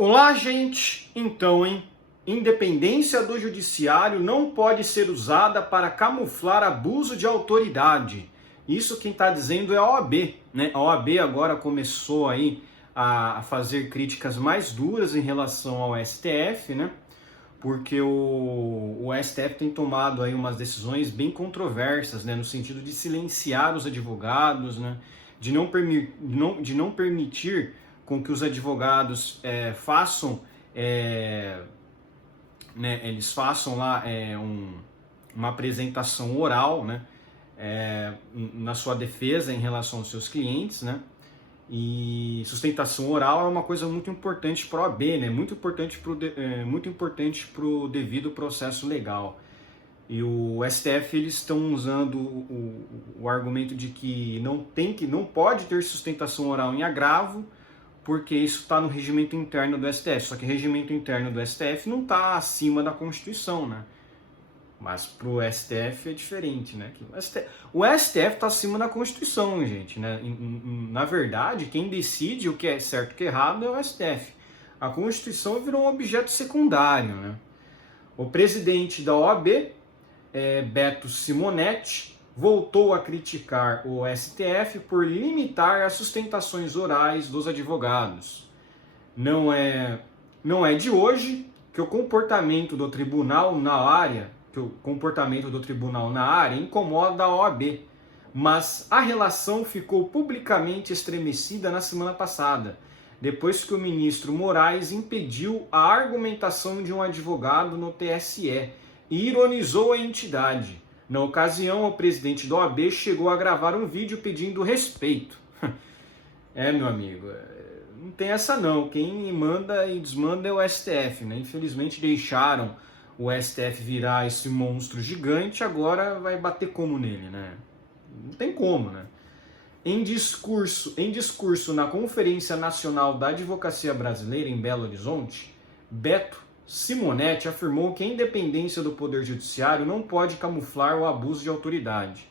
Olá, gente! Então, independência do judiciário não pode ser usada para camuflar abuso de autoridade. Isso quem está dizendo é a OAB, né? A OAB agora começou aí a fazer críticas mais duras em relação ao STF, né? Porque o STF tem tomado aí umas decisões bem controversas, né? No sentido de silenciar os advogados, né? De não permitir com que os advogados façam, né, eles façam lá uma apresentação oral, né, na sua defesa em relação aos seus clientes, né, e sustentação oral é uma coisa muito importante para a OAB, né, muito importante para o devido processo legal. E o STF eles estão usando o argumento de que não pode ter sustentação oral em agravo, porque isso está no regimento interno do STF. Só que o regimento interno do STF não está acima da Constituição, né? Mas para o STF é diferente, né? O STF está acima da Constituição, gente, né? Na verdade, quem decide o que é certo e o que é errado é o STF. A Constituição virou um objeto secundário, né? O presidente da OAB, Beto Simonetti, voltou a criticar o STF por limitar as sustentações orais dos advogados. Não é de hoje que o comportamento do tribunal na área, incomoda a OAB, mas a relação ficou publicamente estremecida na semana passada, depois que o ministro Moraes impediu a argumentação de um advogado no TSE e ironizou a entidade. Na ocasião, o presidente da OAB chegou a gravar um vídeo pedindo respeito. Meu amigo, não tem essa não. Quem manda e desmanda é o STF, né? Infelizmente deixaram o STF virar esse monstro gigante, agora vai bater como nele, né? Não tem como, né? Em discurso na Conferência Nacional da Advocacia Brasileira em Belo Horizonte, Beto Simonetti afirmou que a independência do Poder Judiciário não pode camuflar o abuso de autoridade.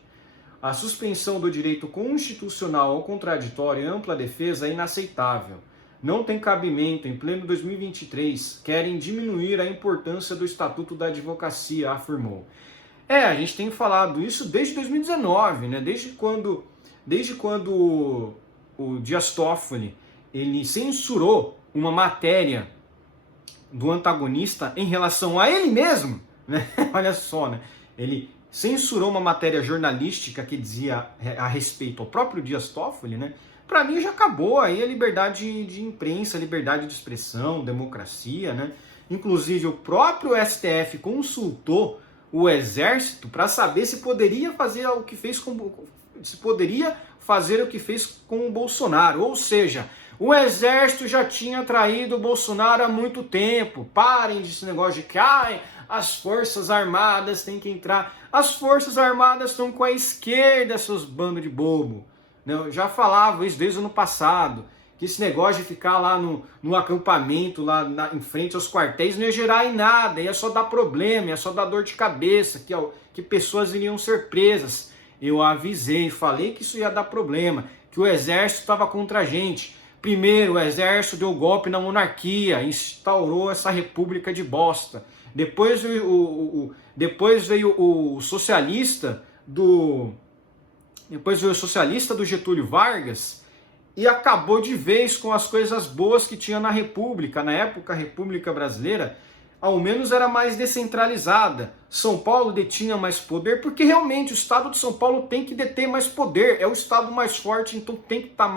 A suspensão do direito constitucional ao contraditório e ampla defesa é inaceitável. Não tem cabimento, em pleno 2023, querem diminuir a importância do Estatuto da Advocacia, afirmou. A gente tem falado isso desde 2019, né? Desde quando o Dias Toffoli ele censurou uma matéria do antagonista em relação a ele mesmo, né? Olha só, né? Ele censurou uma matéria jornalística que dizia a respeito ao próprio Dias Toffoli, né? Para mim já acabou aí a liberdade de imprensa, liberdade de expressão, democracia, né? Inclusive o próprio STF consultou o Exército para saber se poderia fazer o que fez com o Bolsonaro, ou seja, o Exército já tinha traído o Bolsonaro há muito tempo. Parem desse negócio de que as Forças Armadas têm que entrar. As Forças Armadas estão com a esquerda, seus bandos de bobo. Eu já falava isso desde o ano passado, que esse negócio de ficar lá no acampamento, em frente aos quartéis, não ia gerar em nada, ia só dar problema, ia só dar dor de cabeça, que pessoas iriam ser presas. Eu avisei, falei que isso ia dar problema, que o Exército estava contra a gente. Primeiro, o Exército deu golpe na monarquia, instaurou essa república de bosta. Depois veio o socialista do Getúlio Vargas e acabou de vez com as coisas boas que tinha na República. Na época, a República Brasileira, ao menos era mais descentralizada. São Paulo detinha mais poder, porque realmente o Estado de São Paulo tem que deter mais poder. É o Estado mais forte, então tem que estar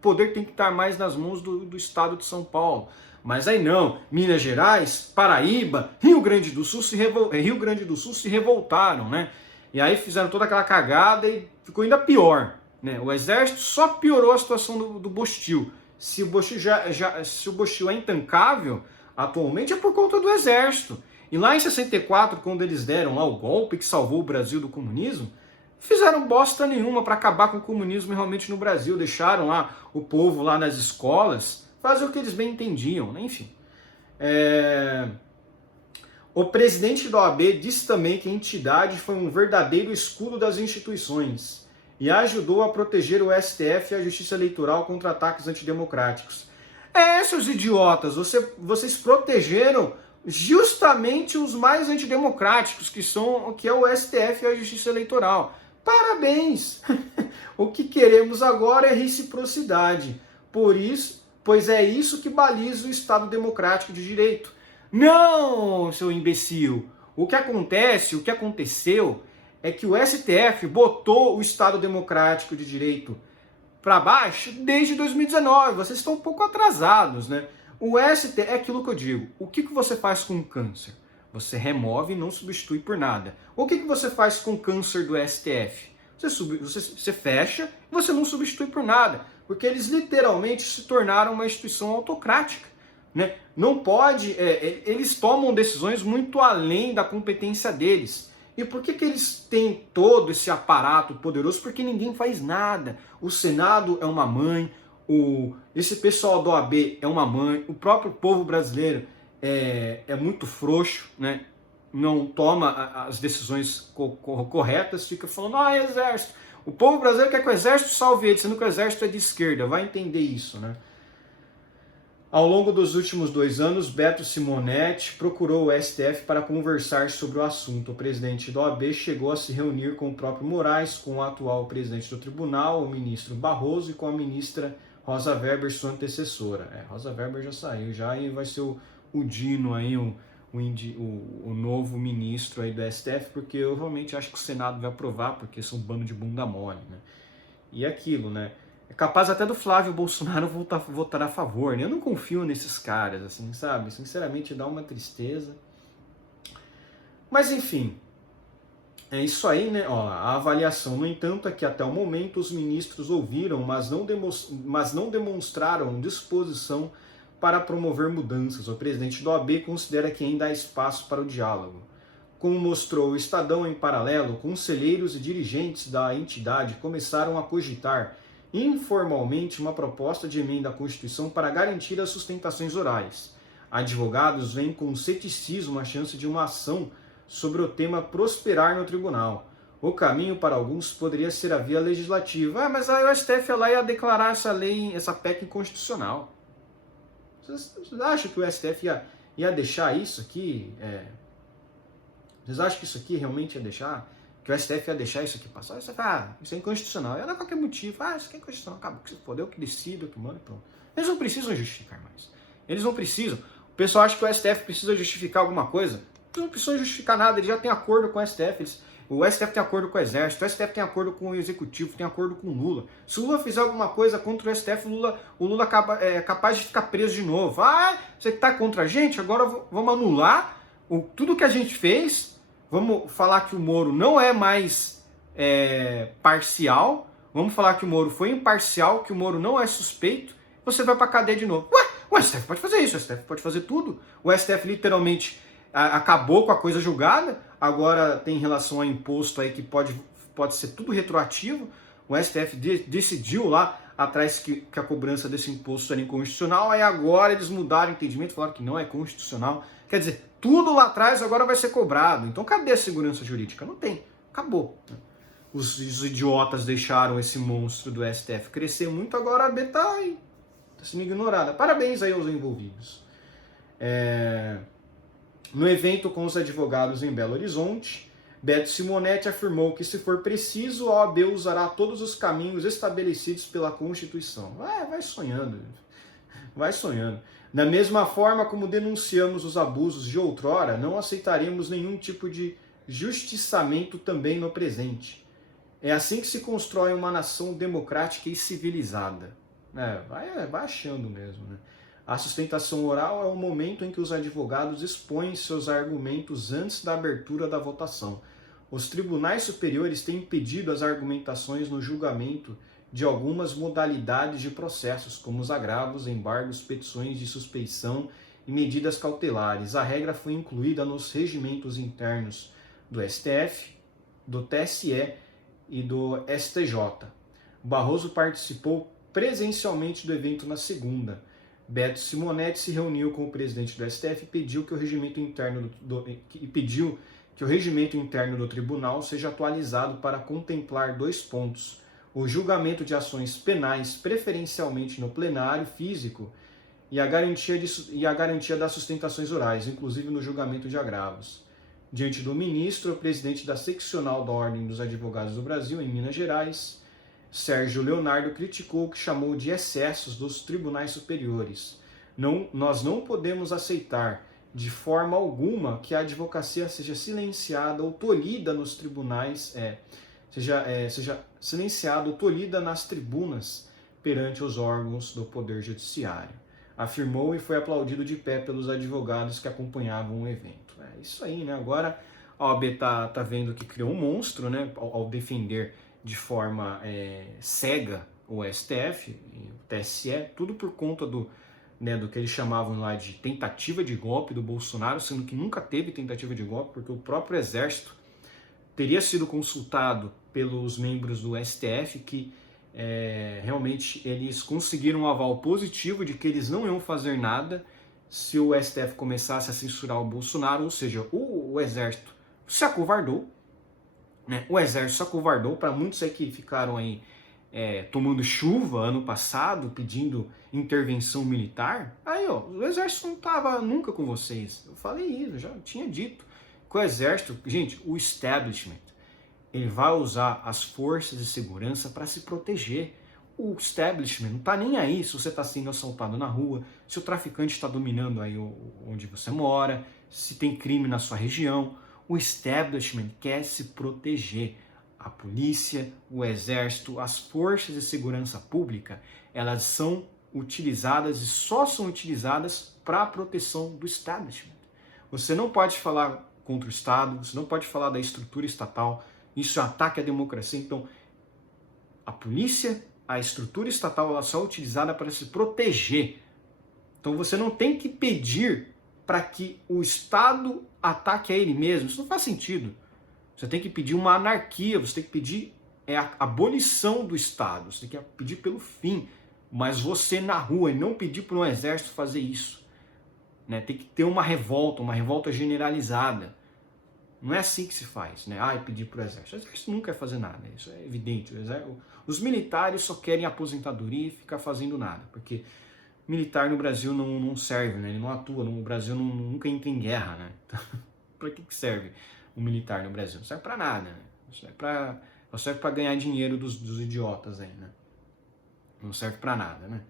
poder tem que estar mais nas mãos do Estado de São Paulo. Mas aí não, Minas Gerais, Paraíba, Rio Grande do Sul se revoltaram, né? E aí fizeram toda aquela cagada e ficou ainda pior, né? O Exército só piorou a situação do Bostil. Se o Bostil é intancável, atualmente é por conta do Exército. E lá em 64, quando eles deram lá o golpe que salvou o Brasil do comunismo, fizeram bosta nenhuma para acabar com o comunismo realmente no Brasil. Deixaram lá o povo lá nas escolas fazer o que eles bem entendiam, né? Enfim. O presidente da OAB disse também que a entidade foi um verdadeiro escudo das instituições e ajudou a proteger o STF e a Justiça Eleitoral contra ataques antidemocráticos. Seus idiotas, vocês protegeram justamente os mais antidemocráticos, que é o STF e a Justiça Eleitoral. Parabéns! O que queremos agora é reciprocidade. Pois é isso que baliza o Estado Democrático de Direito. Não, seu imbecil! O que aconteceu é que o STF botou o Estado Democrático de Direito para baixo desde 2019. Vocês estão um pouco atrasados, né? O STF é aquilo que eu digo. O que você faz com o câncer? Você remove e não substitui por nada. O que você faz com o câncer do STF? Você fecha e você não substitui por nada. Porque eles literalmente se tornaram uma instituição autocrática. Né? Não pode... eles tomam decisões muito além da competência deles. E por que eles têm todo esse aparato poderoso? Porque ninguém faz nada. O Senado é uma mãe, esse pessoal do OAB é uma mãe, o próprio povo brasileiro é muito frouxo, né? Não toma as decisões corretas, fica falando, exército. O povo brasileiro quer que o exército salve ele, sendo que o exército é de esquerda. Vai entender isso, né? Ao longo dos últimos 2 anos, Beto Simonetti procurou o STF para conversar sobre o assunto. O presidente da OAB chegou a se reunir com o próprio Moraes, com o atual presidente do tribunal, o ministro Barroso, e com a ministra Rosa Weber, sua antecessora. Rosa Weber já saiu, e vai ser o Dino, aí, o novo ministro aí do STF, porque eu realmente acho que o Senado vai aprovar, porque são um bando de bunda mole, né? E aquilo, né? É capaz até do Flávio Bolsonaro votar a favor, né? Eu não confio nesses caras, assim, sabe? Sinceramente, dá uma tristeza. Mas, enfim, é isso aí, né? Ó, a avaliação, no entanto, é que até o momento os ministros ouviram, mas não demonstraram disposição para promover mudanças. O presidente do OAB considera que ainda há espaço para o diálogo. Como mostrou o Estadão, em paralelo, conselheiros e dirigentes da entidade começaram a cogitar informalmente uma proposta de emenda à Constituição para garantir as sustentações orais. Advogados veem com ceticismo a chance de uma ação sobre o tema prosperar no tribunal. O caminho para alguns poderia ser a via legislativa. Mas aí o STF ia declarar essa PEC inconstitucional. Vocês acham que o STF ia deixar isso aqui? Vocês acham que isso aqui realmente ia deixar? Que o STF ia deixar isso aqui passar? Isso é inconstitucional. Ia dar qualquer motivo. Isso aqui é inconstitucional. Acabou que se foder, eu que decido, eu que mando e pronto. Eles não precisam justificar mais. Eles não precisam. O pessoal acha que o STF precisa justificar alguma coisa. Eles não precisam justificar nada. Eles já têm acordo com o STF. O STF tem acordo com o Exército. O STF tem acordo com o Executivo. Tem acordo com o Lula. Se o Lula fizer alguma coisa contra o STF, o Lula é capaz de ficar preso de novo. Você que está contra a gente? Agora vamos anular tudo que a gente fez. Vamos falar que o Moro não é mais parcial. Vamos falar que o Moro foi imparcial, que o Moro não é suspeito. Você vai pra cadeia de novo. O STF pode fazer isso, o STF pode fazer tudo. O STF literalmente acabou com a coisa julgada. Agora tem relação a imposto aí que pode ser tudo retroativo. O STF decidiu lá atrás que a cobrança desse imposto era inconstitucional. Aí agora eles mudaram o entendimento, falaram que não é constitucional. Quer dizer, tudo lá atrás agora vai ser cobrado. Então cadê a segurança jurídica? Não tem. Acabou. Os idiotas deixaram esse monstro do STF crescer muito, agora a AB está sendo ignorada. Parabéns aí aos envolvidos. No evento com os advogados em Belo Horizonte, Beto Simonetti afirmou que, se for preciso, a OAB usará todos os caminhos estabelecidos pela Constituição. Vai sonhando. Vai sonhando. Da mesma forma como denunciamos os abusos de outrora, não aceitaremos nenhum tipo de justiçamento também no presente. É assim que se constrói uma nação democrática e civilizada. Vai achando mesmo, né? A sustentação oral é o momento em que os advogados expõem seus argumentos antes da abertura da votação. Os tribunais superiores têm impedido as argumentações no julgamento de algumas modalidades de processos, como os agravos, embargos, petições de suspeição e medidas cautelares. A regra foi incluída nos regimentos internos do STF, do TSE e do STJ. Barroso participou presencialmente do evento na segunda. Beto Simonetti se reuniu com o presidente do STF e pediu que o regimento interno do tribunal seja atualizado para contemplar 2 pontos: o julgamento de ações penais, preferencialmente no plenário físico, e a garantia das sustentações orais, inclusive no julgamento de agravos. Diante do ministro, o presidente da seccional da Ordem dos Advogados do Brasil, em Minas Gerais, Sérgio Leonardo, criticou o que chamou de excessos dos tribunais superiores. Nós não podemos aceitar de forma alguma que a advocacia seja silenciada ou tolhida nos tribunais, seja silenciada ou tolhida nas tribunas perante os órgãos do Poder Judiciário, afirmou e foi aplaudido de pé pelos advogados que acompanhavam o evento. É isso aí, né? Agora a OAB tá vendo que criou um monstro, né? Ao defender de forma cega o STF, o TSE, tudo por conta do que eles chamavam lá de tentativa de golpe do Bolsonaro, sendo que nunca teve tentativa de golpe, porque o próprio Exército teria sido consultado pelos membros do STF, que realmente eles conseguiram um aval positivo de que eles não iam fazer nada se o STF começasse a censurar o Bolsonaro, ou seja, o Exército se acovardou, né? O Exército se acovardou, para muitos que ficaram aí tomando chuva ano passado, pedindo intervenção militar. Aí, ó, o Exército não estava nunca com vocês. Eu falei isso, eu já tinha dito. Que o Exército, gente, o establishment, ele vai usar as forças de segurança para se proteger. O establishment não está nem aí se você está sendo assaltado na rua, se o traficante está dominando aí onde você mora, se tem crime na sua região. O establishment quer se proteger. A polícia, o exército, as forças de segurança pública, elas são utilizadas e só são utilizadas para a proteção do establishment. Você não pode falar contra o Estado, você não pode falar da estrutura estatal, isso é ataque à democracia. Então, a polícia, a estrutura estatal, ela só é utilizada para se proteger. Então, você não tem que pedir para que o Estado ataque a ele mesmo. Isso não faz sentido. Você tem que pedir uma anarquia, você tem que pedir a abolição do Estado, você tem que pedir pelo fim. Mas você na rua, e não pedir para um exército fazer isso. Né? Tem que ter uma revolta generalizada. Não é assim que se faz, né? Pedir para o exército. O exército não quer fazer nada, isso é evidente. Os militares só querem aposentadoria e ficar fazendo nada, porque militar no Brasil não serve, né? Ele não atua, no Brasil nunca entra em guerra, né? Então, para que serve o militar no Brasil? Não serve para nada, né? Só serve para ganhar dinheiro dos idiotas aí, né? Não serve para nada, né?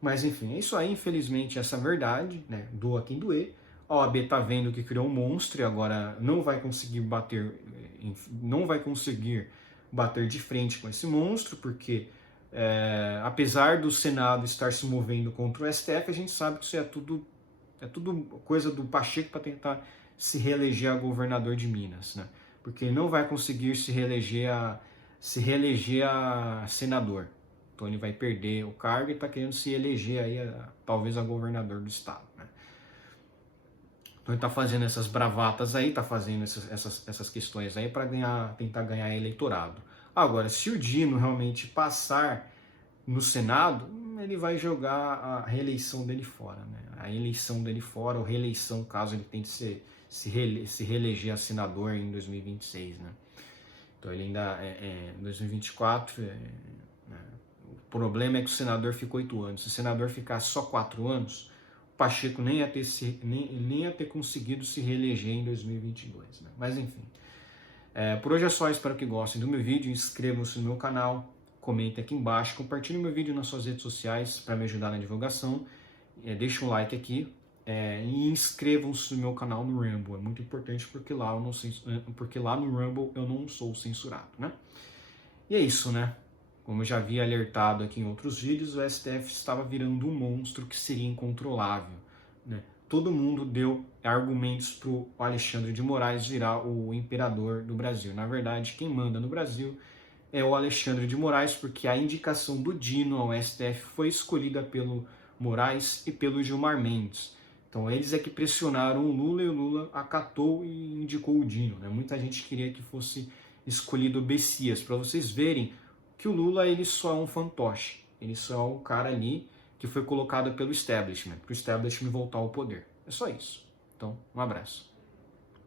Mas enfim, é isso aí, infelizmente, essa verdade, né? Doa quem doer. A OAB está vendo que criou um monstro e agora não vai conseguir bater de frente com esse monstro, porque apesar do Senado estar se movendo contra o STF, a gente sabe que isso é tudo coisa do Pacheco para tentar se reeleger a governador de Minas, né? Porque ele não vai conseguir se reeleger a senador. Então ele vai perder o cargo e está querendo se eleger aí talvez a governador do estado, né? Então ele está fazendo essas bravatas aí, está fazendo essas questões aí para tentar ganhar eleitorado. Agora, se o Dino realmente passar no Senado, ele vai jogar a reeleição dele fora, né? A eleição dele fora, ou reeleição, caso ele tente se reeleger a senador em 2026, né? Então ele ainda, em 2024, o problema é que o senador ficou 8 anos. Se o senador ficar só 4 anos, o Pacheco nem ia ter conseguido se reeleger em 2022, né? Mas enfim, por hoje é só, espero que gostem do meu vídeo, inscrevam-se no meu canal, comentem aqui embaixo, compartilhem meu vídeo nas suas redes sociais para me ajudar na divulgação, deixem um like aqui, e inscrevam-se no meu canal no Rumble, é muito importante porque lá no Rumble eu não sou censurado, né? E é isso, né? Como eu já havia alertado aqui em outros vídeos, o STF estava virando um monstro que seria incontrolável, né? Todo mundo deu argumentos para o Alexandre de Moraes virar o imperador do Brasil. Na verdade, quem manda no Brasil é o Alexandre de Moraes, porque a indicação do Dino ao STF foi escolhida pelo Moraes e pelo Gilmar Mendes. Então eles é que pressionaram o Lula e o Lula acatou e indicou o Dino, né? Muita gente queria que fosse escolhido o Bessias, para vocês verem que o Lula ele só é um fantoche, ele só é um cara ali que foi colocado pelo establishment, para o establishment voltar ao poder. É só isso. Então, um abraço.